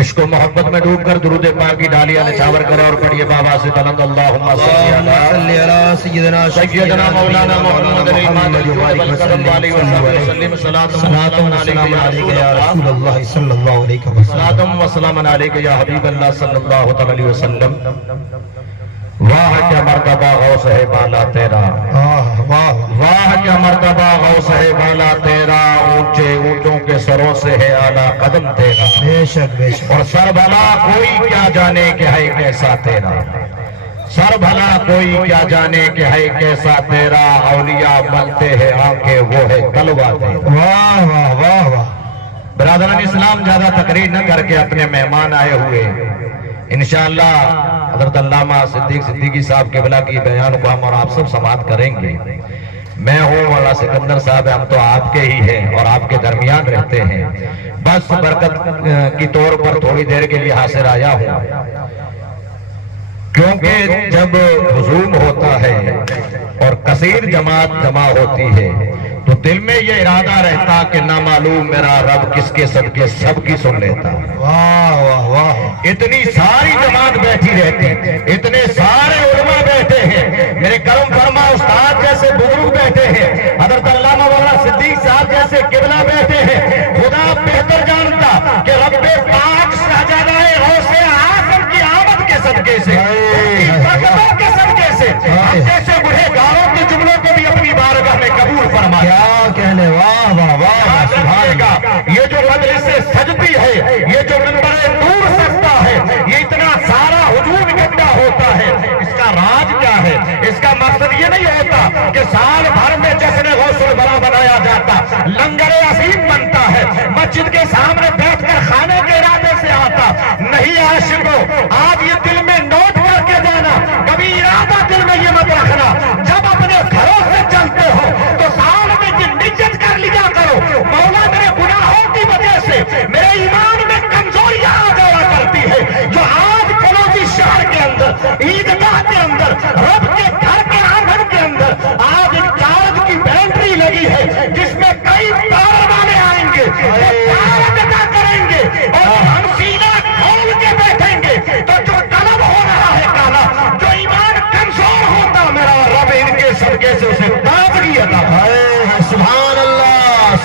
عشق و محبت میں ڈوب کر درود پاک کی ڈالیاں نچھاور کرے اور پڑھیے بابا سے بلند اللہم صلی علی سیدنا مولانا محمد صلی اللہ علیہ وسلم. واہ کیا مرتبہ غوث ہے بالا تیرا، واہ کیا مرتبہ غوث ہے بالا تیرا، اونچے اونچوں کے سروں سے ہے اعلیٰ قدم تیرا. بے شک بے شک. اور سر بھلا کوئی کیا جانے کہ ہے کیسا تیرا، سر بھلا کوئی کیا جانے کہ ہے کیسا تیرا، اولیاء بنتے ہیں آنکھیں وہ ہے تلوا تیرا. واہ واہ واہ واہ. برادران اسلام زیادہ تقریر نہ کر کے اپنے مہمان آئے ہوئے انشاءاللہ حضرت علامہ صدیق صدیقی صاحب قبلہ کی بیان کو ہم اور آپ سب سماعت کریں گے. میں ہوں مولانا سکندر صاحب، ہم تو آپ کے ہی ہیں اور آپ کے درمیان رہتے ہیں. بس برکت کی طور پر تھوڑی دیر کے لیے حاضر آیا ہوں، کیونکہ جب ہجوم ہوتا ہے اور کثیر جماعت جمع ہوتی ہے تو دل میں یہ ارادہ رہتا کہ نہ معلوم میرا رب کس کے صدقے سب کی سن لیتا. واہ واہ واہ. اتنی ساری جماعت بیٹھی رہتی، اتنے سارے علماء بیٹھے ہیں، میرے کرم فرما استاد جیسے بزرگ بیٹھے ہیں، حضرت علامہ مولانا صدیق صاحب جیسے قبلہ بیٹھے ہیں. خدا بہتر جانتا کہ رب پاک شہزادہ غوث اعظم کی آمد کے صدقے سے، برکتوں کے صدقے سے ہم جیسے بڑھے گاروں کے جملوں کو بھی اپنی بارگاہ میں قبول فرمایا. کیا کہنے. واہ واہ واہ. یہ جو مجلس سجدی ہے، یہ جو منبر نور سجدہ ہے، یہ اتنا سارا ہجوم اکٹھا ہوتا ہے، اس کا راز کیا ہے؟ اس کا مقصد یہ نہیں ہوتا کہ سال بھر میں جشن غوث الورا بنایا جاتا، لنگر عظیم بنتا ہے، مسجد کے سامنے بیٹھ کر کھانے کے ارادے سے آتا نہیں. عاشقوں آج یہ دل میں نوٹ کر کے جانا، کبھی ارادہ دل میں یہ مت رکھنا جب اپنے گھروں سے چلتے ہو تو سال میں یہ نیت کر لیا کرو مولا میرے گناہوں کی وجہ سے میرے ایمان میں کمزوریاں آ جایا کرتی ہے. جو آج فلوجی شہر کے اندر، عیدگاہ کے اندر، رب کے گھر کے آنگن کے اندر آج ایک چارج کی بینٹری لگی ہے جس میں کئی پاور والے آئیں گے، وہ چارج ادا کریں گے اور ہم سینہ کھول کے بیٹھیں گے تو جو طلب ہو رہا ہے کالا، جو ایمان کمزور ہوتا میرا رب ان کے صدقے سے اسے تازگی عطا فرمائے. سبحان اللہ.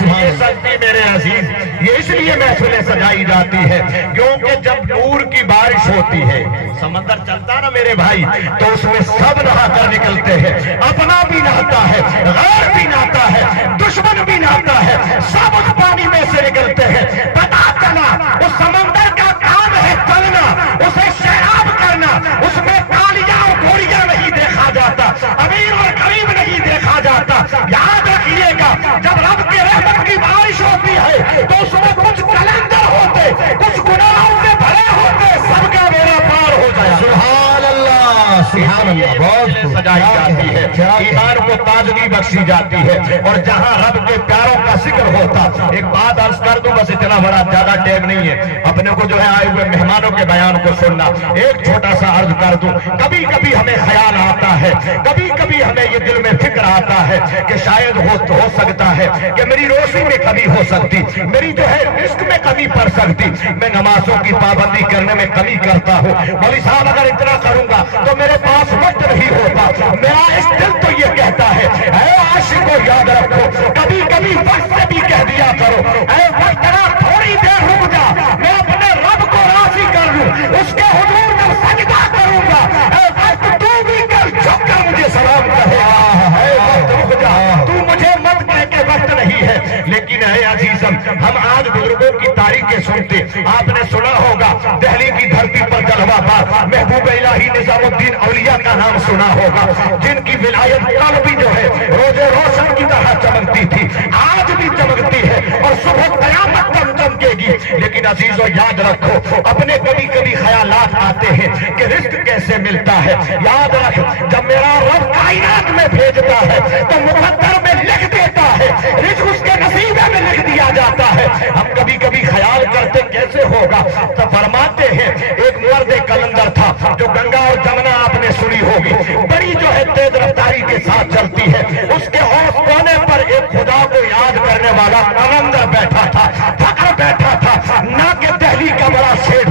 یہ سجدے میرے عزیز، یہ اس لیے محفلیں سجائی جاتی ہے کیونکہ جب نور کی بارش ہوتی ہے، سمندر چلتا نا میرے بھائی، تو اس میں سب نہا کر نکلتے ہیں. اپنا بھی نہاتا ہے، غیر بھی نہاتا ہے، دشمن بھی نہاتا ہے، سب اس پانی میں سے نکلتے ہیں. پتا چلا اس سمندر کا کام ہے چلنا، اسے شراب کرنا، اس میں کالیاں اور گھوڑیاں نہیں دیکھا جاتا، امیر اور غریب نہیں دیکھا جاتا. یاد رکھیے گا جب رب کے رحمت کی بارش ہوتی ہے تو اس میں کچھ کلندر ہوتے، کچھ گناہوں سے بھرے ہوتے، سب کا بیڑا پار ہو جائے. سبحان اللہ. سبحان اللہ. بہت سجائی جاتی ہے، ایمان کو تازگی بخشی جاتی ہے. اور جہاں رب کے پیاروں کا ذکر ہوتا، ایک بات عرض کر دوں، بس اتنا بڑا زیادہ ٹائم نہیں ہے اپنے کو جو ہے آئے ہوئے مہمانوں کے بیان کو سننا. ایک چھوٹا سا عرض کر دوں، کبھی کبھی ہمیں خیال آتا ہے، کبھی کبھی ہمیں یہ دل میں فکر آتا ہے کہ شاید ہو سکتا ہے کہ میری روزی میں کمی ہو سکتی، میری جو ہے رزق میں کمی پڑ سکتی، میں نمازوں کی پابندی کرنے میں کمی کرتا ہوں. مولوی صاحب اگر اتنا کروں گا تو میرے پاس وقت نہیں ہوتا. میرا اس دل تو یہ کہتا ہے اے عاشقو یاد رکھو، کبھی کبھی وقت سے بھی کہہ دیا کرو اے وقت تھوڑی دیر رک جا، میں اپنے رب کو راضی کر لوں، اس کے حضور میں سجدہ کروں گا. اے وقت تو بھی کل جھک کر مجھے سلام کہے گا. اے وقت رک جا، تو مجھے مت کہہ کے وقت نہیں ہے. لیکن اے عزیزم، ہم آج بزرگوں کی تاریخیں سنتے، آپ نے سنا ہوگا دہلی کی دھرتی پر جلوہ بار محبوب الہی نظام الدین اولیاء کا نام سنا ہوگا، جن کی ولایت کل بھی جو ہے روزے روشن کی طرح چمکتی تھی، آج بھی چمکتی ہے اور صبح قیامت تک چمکے گی. لیکن عزیزو یاد رکھو، اپنے کبھی کبھی خیالات آتے ہیں کہ رزق کیسے ملتا ہے. یاد رکھ، جب میرا رب کائنات میں بھیجتا ہے تو مقدر میں لکھ دیتا ہے، رزق اس کے نصیبے میں لکھ دیا جاتا ہے. ہم کبھی کبھی خیال کرتے کیسے ہوگا، تو فرماتے ہیں ایک مرد کلندر تھا جو گنگا اور جمنا آپ نے سنی ہوگی، بڑی جو ہے تیز رفتاری کے ساتھ چلتی ہے. اس کے حوض کونے پر ایک خدا کو یاد کرنے والا کلندر بیٹھا تھا، فقر بیٹھا تھا، نہ کہ دہلی کا بڑا شیخ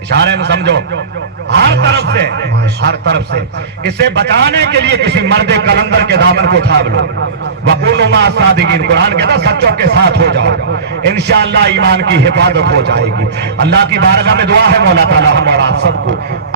اشارے میں سمجھو، ہر طرف سے اسے بچانے کے لیے کسی مرد کلندر کے دامن کو تھام لو۔ وَكُونُوا مَعَ الصَّادِقِينَ، قرآن کہتا سچوں کے ساتھ ہو جاؤ، انشاءاللہ ایمان کی حفاظت ہو جائے گی۔ اللہ کی بارگاہ میں دعا ہے مولا تعالیٰ